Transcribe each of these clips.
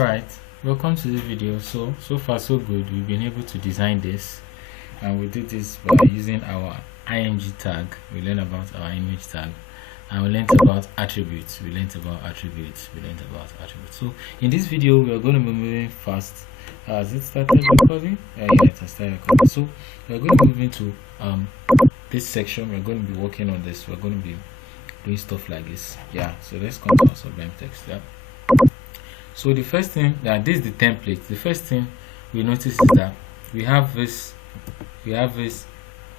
Alright, welcome to this video. So far so good. We've been able to design this, and we did this by using our img tag. We learned about our image tag, and we learned about attributes. So in this video we are going to be moving fast. Has it started recording? Yeah, it has started recording. So we're going to move into this section. We're going to be working on this. We're going to be doing stuff like this. Yeah, so let's come to our Sublime Text. Yeah. So the first thing that this is the template. The first thing we notice is that we have this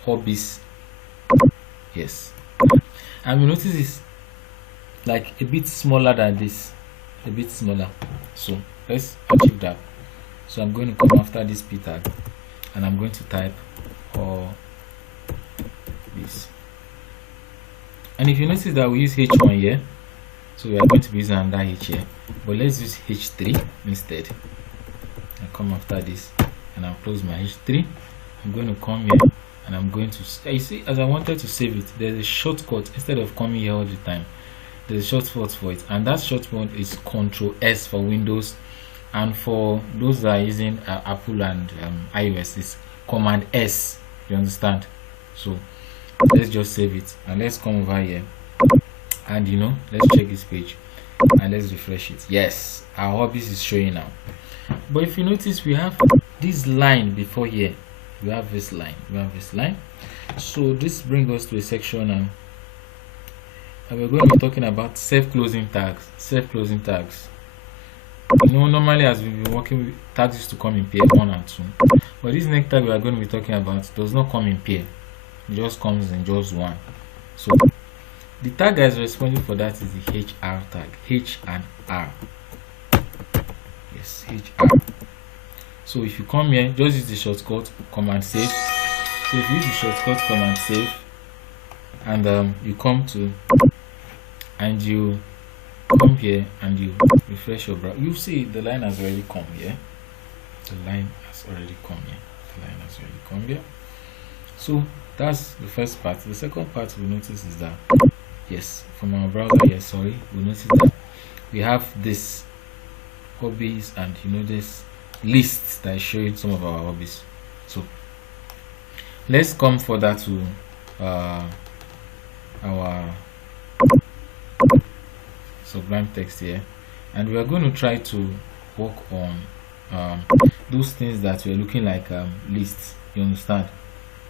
hobbies. Yes, and we notice it's like a bit smaller than this, a bit smaller. So let's achieve that. So I'm going to come after this p tag, and I'm going to type hobbies. And if you notice that we use h1 here, so we are going to be using under h here, but let's use h3 instead. I come after this and I'll close my h3. I'm going to come here and I'm going to, you see, as I wanted to save it, there's a shortcut. Instead of coming here all the time, there's a shortcut for it, and that shortcut is Ctrl S for Windows, and for those that are using Apple and iOS, it's Command S. You understand? So let's just save it and let's come over here, and let's check this page and let's refresh it. Yes, our hobbies is showing now. But if you notice, we have this line before here. We have this line. So this brings us to a section now, and we're going to be talking about self-closing tags. Normally as we've been working with tags, used to come in pair 1 and 2, but this next tag we are going to be talking about does not come in pair. It just comes in just one. So the tag that is responsible for that is the HR tag. H and R. Yes, HR. So if you come here, just use the shortcut Command Save. So if you use the shortcut Command Save, and you come to, and you come here and you refresh your browser, you see the line has already come here. So that's the first part. The second part we notice is that, yes, from our browser, we notice that we have this hobbies, and this list that is showing some of our hobbies. So let's come further to our Sublime Text here, and we are going to try to work on those things that were looking like lists. You understand?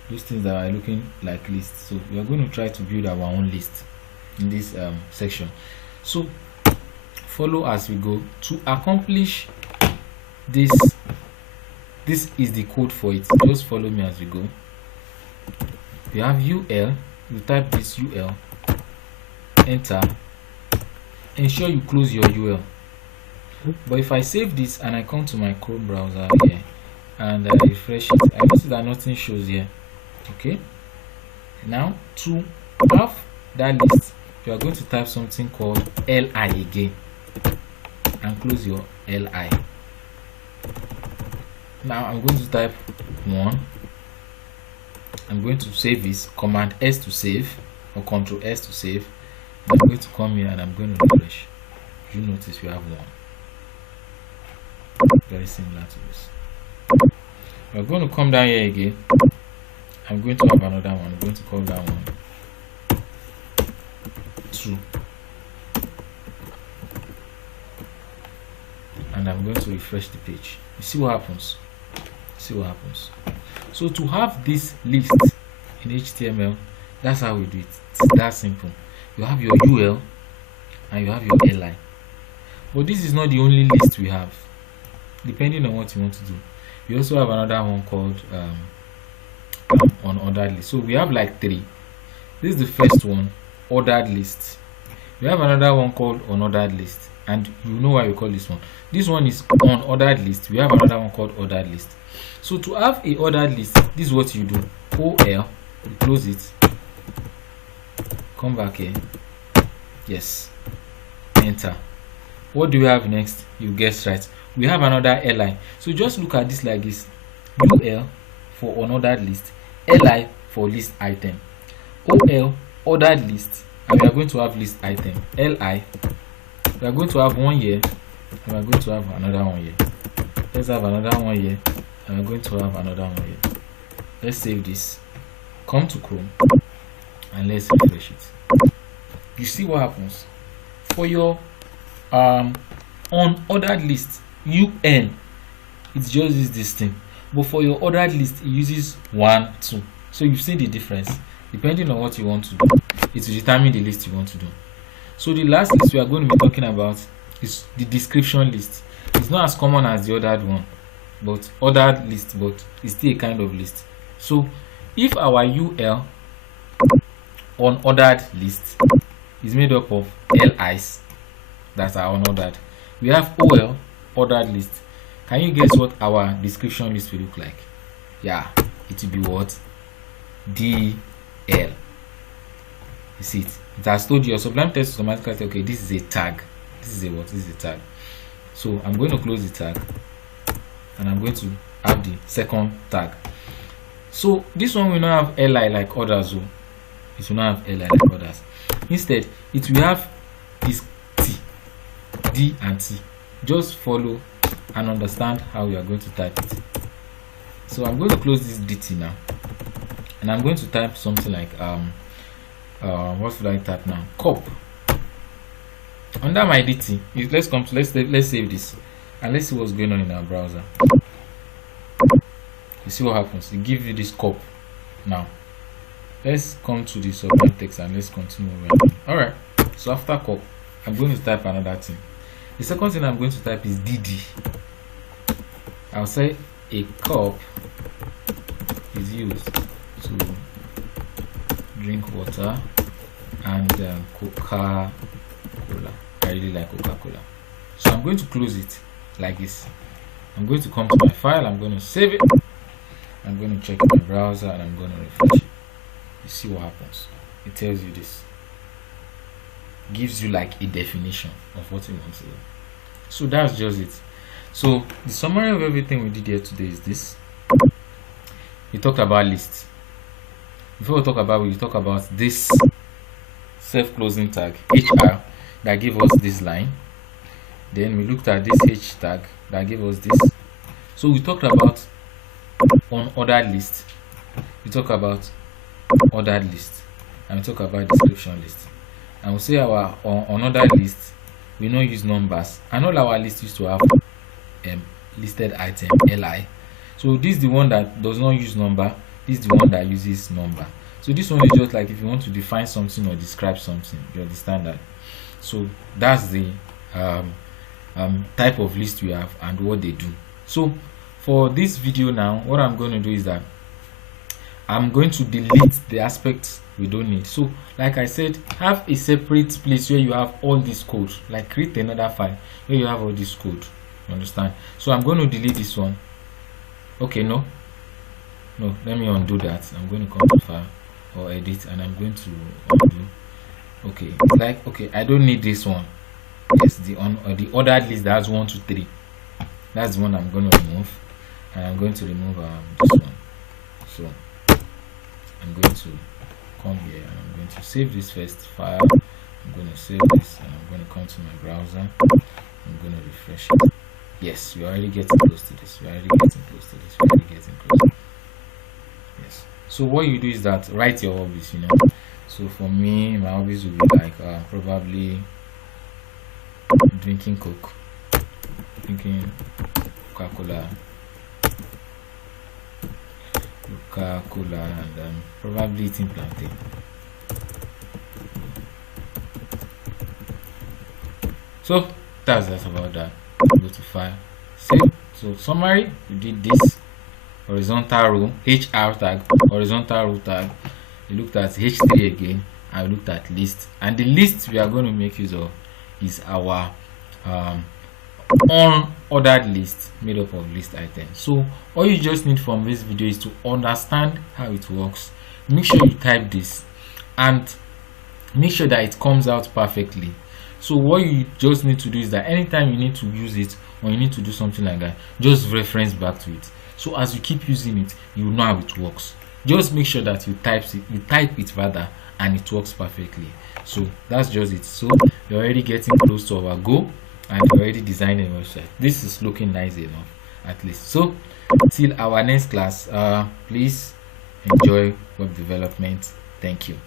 Those things that are looking like lists. So we are going to try to build our own list in this section. So follow as we go. To accomplish this is the code for it. Just follow me as we go. You have ul, you type this ul, enter. Ensure you close your ul. But if I save this and I come to my Chrome browser here and I refresh it, I notice that nothing shows here. Okay, now to have that list, you are going to type something called li again and close your li. Now I'm going to type 1. I'm going to save this, Command S to save, or Ctrl S to save. I'm going to come here and I'm going to refresh. You notice we have 1. Very similar to this. We're going to come down here again. I'm going to have another one. I'm going to call that one 2, and I'm going to refresh the page. You see what happens? So to have this list in HTML, that's how we do it. It's that simple. You have your UL and you have your li. But this is not the only list we have. Depending on what you want to do, you also have another one called on ordered list. So we have like 3. This is the first one, ordered list. We have another one called unordered list, and you know why we call this one. This one is unordered list. We have another one called ordered list. So to have a ordered list, this is what you do. OL, you close it, come back here, yes, enter. What do we have next? You guess right, we have another li. So just look at this like this: ul for unordered list, li for list item, ol ordered list, and we are going to have list item, li we are going to have 1 here, and we're going to have another one here. Let's have another one here, and we're going to have another one here. Let's save this, come to Chrome, and let's refresh it. You see what happens for your unordered list. UN, it just uses this thing, but for your ordered list it uses 1, 2. So you've seen the difference. Depending on what you want to do, it will determine the list you want to do. So the last list we are going to be talking about is the description list. It's not as common as the ordered one, but ordered list, but it's still a kind of list. So if our UL unordered list is made up of LIs that are unordered, we have OL ordered list. Can you guess what our description list will look like? Yeah, it will be what? DL. You see it? It has told you. Sublime Text automatically say, okay, this is a tag. This is a what? This is a tag. So I'm going to close the tag, and I'm going to have the second tag. So this one will not have LI like others. So it will not have LI like others. Instead, it will have this T, D and T. Just follow and understand how you are going to type it. So I'm going to close this DT now, and I'm going to type something like what should I type now? Cop. Under my DT, let's save this, and let's see what's going on in our browser. You see what happens? It gives you this cop. Now let's come to the Sublime Text and let's continue. All right. So after cop, I'm going to type another thing. The second thing I'm going to type is DD. I'll say a cup is used to drink water and Coca-Cola. I really like Coca-Cola. So I'm going to close it like this. I'm going to come to my file. I'm going to save it. I'm going to check my browser and I'm going to refresh it. You see what happens? It tells you this. Gives you like a definition of what you want to do. So that's just it. So the summary of everything we did here today is this. We talked about lists. Before we talk about this self-closing tag HR that gave us this line. Then we looked at this H tag that gave us this. So we talked about unordered list. We talk about ordered list, and we talk about description list. And we say our unordered list, we don't use numbers, and all our lists used to have listed item LI. So this is the one that does not use number. This is the one that uses number. So this one is just like if you want to define something or describe something, you understand that. So that's the type of list we have and what they do. So for this video now, what I'm going to do is that I'm going to delete the aspects we don't need. So like I said, have a separate place where you have all this code. Like create another file where you have all this code. You understand? So I'm going to delete this one. Okay, no, let me undo that. I'm going to come to file or edit, and I'm going to undo. Okay, it's like, okay, I don't need this one. Yes, the ordered list that has 1, 2, 3. That's the one I'm going to remove, and I'm going to remove this one. So I'm going to come here and I'm going to save this first file. I'm going to save this and I'm going to come to my browser. I'm going to refresh it. Yes, we're already getting close to this. Yes. So what you do is that write your hobbies, you know. So for me, my hobbies will be like probably drinking Coke, drinking Coca-Cola, and probably eating plantain. So that's about that. Go to file, save. So summary, we did this horizontal row, HR tag, horizontal row tag. We looked at H3 again, and we looked at list. And the list we are going to make use of is our unordered list made up of list items. So all you just need from this video is to understand how it works. Make sure you type this and make sure that it comes out perfectly. So what you just need to do is that anytime you need to use it or you need to do something like that, just reference back to it. So as you keep using it, you know how it works. Just make sure that you type it rather, and it works perfectly. So that's just it. So we're already getting close to our goal. and already designed a website. This is looking nice enough, at least. So till our next class, please enjoy web development. Thank you.